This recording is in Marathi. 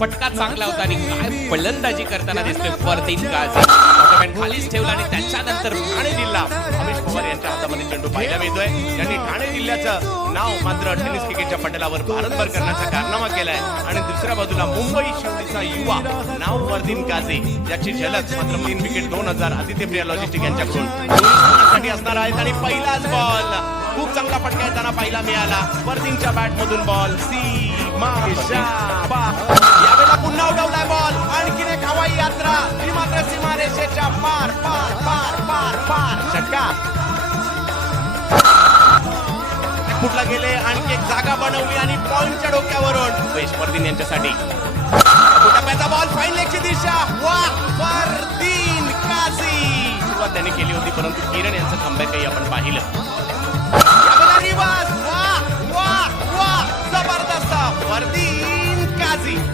फटका चांगला होता आणि काय फलंदाजी करताना दिसतोय फरदीन काझी. ऑटोमॅन खालीच ठेवला आणि त्याच्यानंतर ठाणे जिल्हा अमिश पवार यांच्या हातामध्ये चेंडू पाहायला मिळतोय. त्यांनी ठाणे जिल्ह्याचं नाव मात्र टेनिस क्रिकेटच्या पटलावर भारतभर करण्याचा कारनामा केलाय आणि दुसऱ्या बाजूला मुंबई शिवडीचा युवा नाव फरदीन काझी ज्याची झलक मात्र 3 विकेट 2000 आदित्य प्रिया लॉजिस्टिक यांच्याकडून साठी असणार आहेत. आणि पहिलाच बॉल खूप चांगला फटका येताना पाहिला मिळाला. फरदीनच्या बॅट मधून बॉल यावेळेला पुन्हा उडवलाय बॉल. आणखीन एक हवाई यात्रा ही मात्र सीमारेषेच्या पार पार पार पार पार षटकार कुठला गेले. आणखी एक जागा बनवली आणि पॉइंटच्या डोक्यावरून वेश फरदीन यांच्यासाठी टप्प्याचा बॉल फाईन लेगची दिशा. वा फरदीन काझी सुरुवात त्यांनी केली होती परंतु किरण यांचं कमबॅकही आपण पाहिलं. वा वा वा जबरदस्त फरदीन काझी.